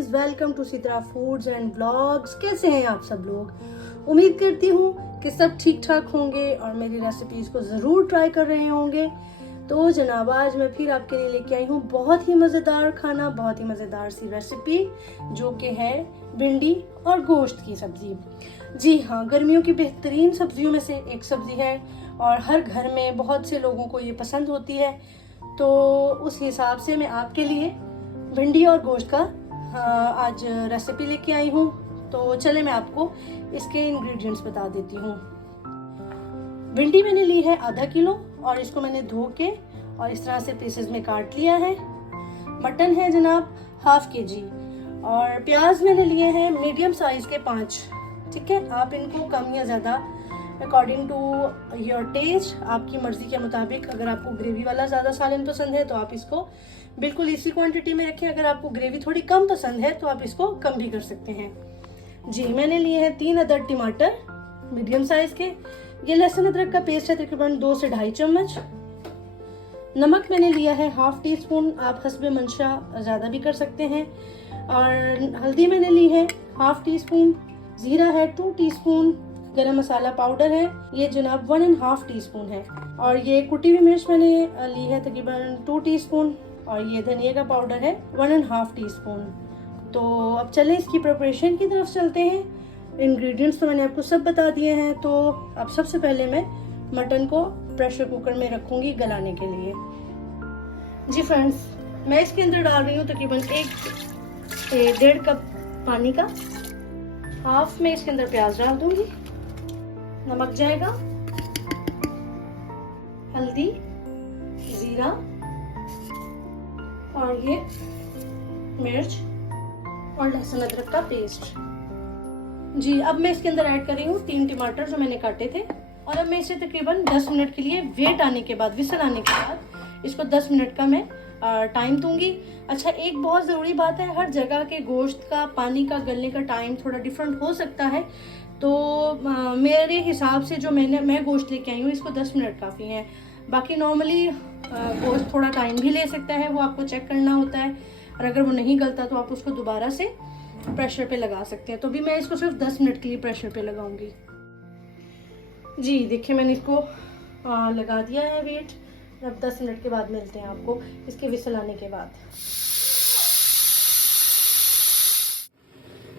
Friends, welcome to Sitra foods and blogs. कैसे हैं आप सब लोग? उम्मीद करती हूँ कि सब ठीक ठाक होंगे और मेरी रेसिपीज को ज़रूर ट्राई कर रहे होंगे। तो जनाब, आज मैं फिर आपके लिए लेके आई हूँ बहुत ही मज़ेदार खाना, बहुत ही मज़ेदार सी रेसिपी, जो कि है भिंडी और गोश्त की सब्ज़ी। जी हाँ, गर्मियों की बेहतरीन सब्जियों में से एक सब्ज़ी है और हर घर में बहुत से लोगों को ये पसंद होती है। तो उस हिसाब से मैं आपके लिए भिंडी और गोश्त का आज रेसिपी लेके आई हूँ। तो चले मैं आपको इसके इंग्रेडिएंट्स बता देती हूँ। भिंडी मैंने ली है आधा किलो और इसको मैंने धो के और इस तरह से पीसेस में काट लिया है। मटन है जनाब हाफ केजी और प्याज मैंने लिए हैं मीडियम साइज के 5। ठीक है, आप इनको कम या ज़्यादा अकॉर्डिंग टू योर टेस्ट, आपकी मर्जी के मुताबिक। अगर आपको ग्रेवी वाला ज़्यादा सालन पसंद है तो आप इसको बिल्कुल इसी क्वांटिटी में रखें। अगर आपको ग्रेवी थोड़ी कम पसंद है तो आप इसको कम भी कर सकते हैं। जी, मैंने लिए हैं 3 अदद टमाटर मीडियम साइज के। ये लहसुन अदरक का पेस्ट है तकरीबन 2 से 2.5 चम्मच। नमक मैंने लिया है हाफ टी स्पून, आप हस्बे मंशा ज़्यादा भी कर सकते हैं। और हल्दी मैंने ली है हाफ टी स्पून। ज़ीरा है 2 टीस्पून। गरम मसाला पाउडर है ये जनाब 1.5 टीस्पून है। और ये कुटी हुई मिर्च मैंने ली है तकरीबन 2 टीस्पून। और ये धनिया का पाउडर है 1.5 टीस्पून। तो अब चलें इसकी प्रिपरेशन की तरफ चलते हैं। इंग्रेडिएंट्स तो मैंने आपको सब बता दिए हैं। तो अब सबसे पहले मैं मटन को प्रेशर कुकर में रखूंगी गलाने के लिए। जी फ्रेंड्स, मैं इसके अंदर डाल रही हूँ तकरीबन 1.5 कप पानी का। हाफ में इसके अंदर प्याज डाल दूंगी, नमक जाएगा, हल्दी, जीरा और ये मिर्च और लहसुन अदरक का पेस्ट। जी, अब मैं इसके अंदर ऐड कर रही हूँ 3 टमाटर जो मैंने काटे थे। और अब मैं इसे तकरीबन 10 मिनट के लिए वेट आने के बाद, विसल आने के बाद इसको 10 मिनट का मैं टाइम दूंगी। अच्छा, एक बहुत ज़रूरी बात है, हर जगह के गोश्त का पानी का गलने का टाइम थोड़ा डिफरेंट हो सकता है। तो मेरे हिसाब से जो मैं गोश्त लेके आई हूँ, इसको 10 मिनट काफ़ी है। बाकी नॉर्मली गोश्त थोड़ा टाइम भी ले सकता है, वो आपको चेक करना होता है। और अगर वो नहीं गलता तो आप उसको दोबारा से प्रेशर पे लगा सकते हैं। तो भी मैं इसको सिर्फ 10 मिनट के लिए प्रेशर पे लगाऊंगी। जी देखिए, मैंने इसको लगा दिया है वेट। अब 10 मिनट के बाद मिलते हैं आपको इसके विसल आने के बाद।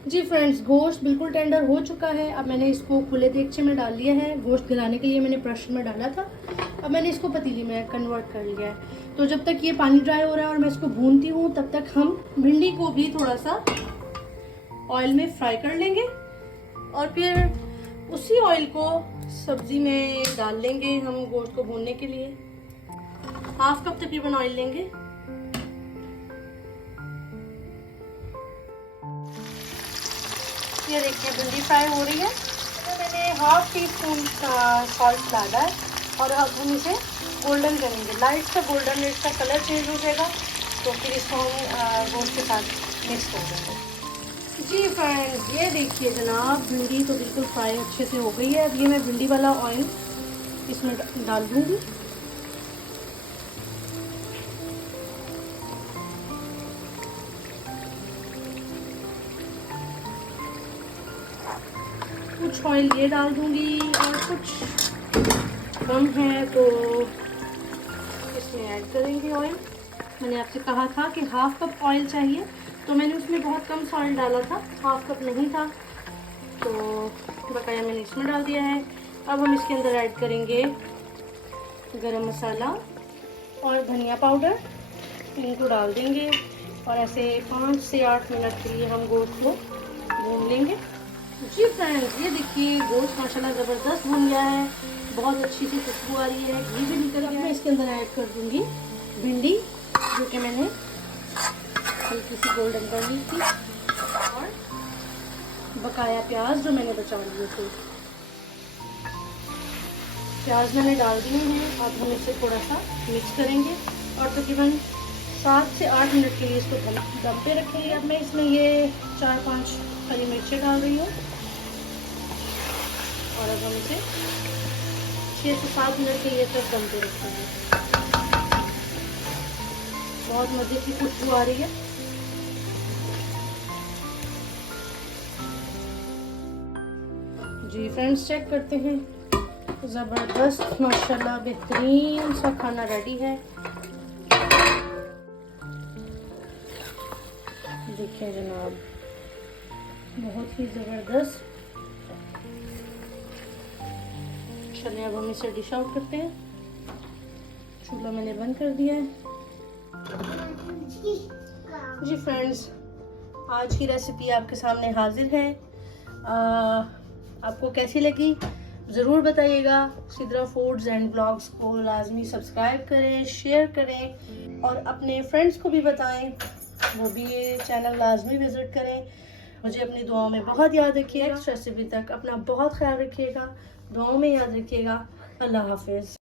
जी फ्रेंड्स, गोश्त बिल्कुल टेंडर हो चुका है। अब मैंने इसको खुले देगचे में डाल लिया है। गोश्त गलाने के लिए मैंने प्रेशर में डाला था, अब मैंने इसको पतीली में कन्वर्ट कर लिया है। तो जब तक ये पानी ड्राई हो रहा है और मैं इसको भूनती हूँ, तब तक हम भिंडी को भी थोड़ा सा ऑयल में फ्राई कर लेंगे और फिर उसी ऑयल को सब्जी में डाल लेंगे हम गोश्त को भूनने के लिए। हाफ कप तकरीबन ऑयल लेंगे। ये देखिए भिंडी फ्राई हो रही है। तो मैंने हाफ टी स्पून सॉल्ट डाला है और अब हम इसे गोल्डन करेंगे। लाइट सा गोल्डन, इसका कलर चेंज हो जाएगा तो फिर इसको हम गोश्त के साथ मिक्स कर देंगे। जी फ्रेंड्स, ये देखिए जनाब, भिंडी तो बिल्कुल फ्राई अच्छे से हो गई है। अब ये मैं भिंडी वाला ऑयल इसमें डाल दूँगी। कुछ ऑयल ये डाल दूंगी और कुछ कम है तो इसमें ऐड करेंगे ऑयल। मैंने आपसे कहा था कि हाफ कप ऑयल चाहिए, तो मैंने उसमें बहुत कम सॉल्ट डाला था, हाफ कप नहीं था, तो बकाया मैंने इसमें डाल दिया है। अब हम इसके अंदर ऐड करेंगे गरम मसाला और धनिया पाउडर, इनको डाल देंगे और ऐसे 5 से 8 मिनट के लिए हम गोश्त को भून लेंगे। जी फ्रेंड्स, ये देखिए गोश्त माशाल्लाह ज़बरदस्त भुन गया है, बहुत अच्छी सी खुशबू आ रही है, घी भी निकल गया है। मैं इसके अंदर ऐड कर दूंगी भिंडी, जो कि मैंने हल्की सी गोल्डन कर ली थी, और बकाया प्याज जो मैंने बचा लिए थे। प्याज मैंने डाल दिए हैं। अब हम इसे थोड़ा सा मिक्स करेंगे और तकरीबन 7 से 8 मिनट के लिए इसको दम पे रखेंगे। अब मैं इसमें ये 4-5 हरी मिर्चें डाल रही हूँ और अब हम इसे 6 से 7 मिनट के लिए तक दम पे रखेंगे। बहुत मज़े की खुशबू आ रही है। जी फ्रेंड्स, चेक करते हैं। ज़बरदस्त माशाल्लाह बेहतरीन सा खाना रेडी है। देखिए जनाब, बहुत ही ज़बरदस्त। चलिए अब हम इसे डिश आउट करते हैं। चूल्हा मैंने बंद कर दिया है। जी फ्रेंड्स, आज की रेसिपी आपके सामने हाजिर है। आपको कैसी लगी ज़रूर बताइएगा। सिद्रा फूड्स एंड ब्लॉग्स को लाजमी सब्सक्राइब करें, शेयर करें और अपने फ्रेंड्स को भी बताएं, वो भी ये चैनल लाजमी विज़िट करें। मुझे अपनी दुआओं में बहुत याद रखिएगा। नेक्स्ट रेसिपी तक अपना बहुत ख्याल रखिएगा, दुआओं में याद रखिएगा। अल्लाह हाफिज़।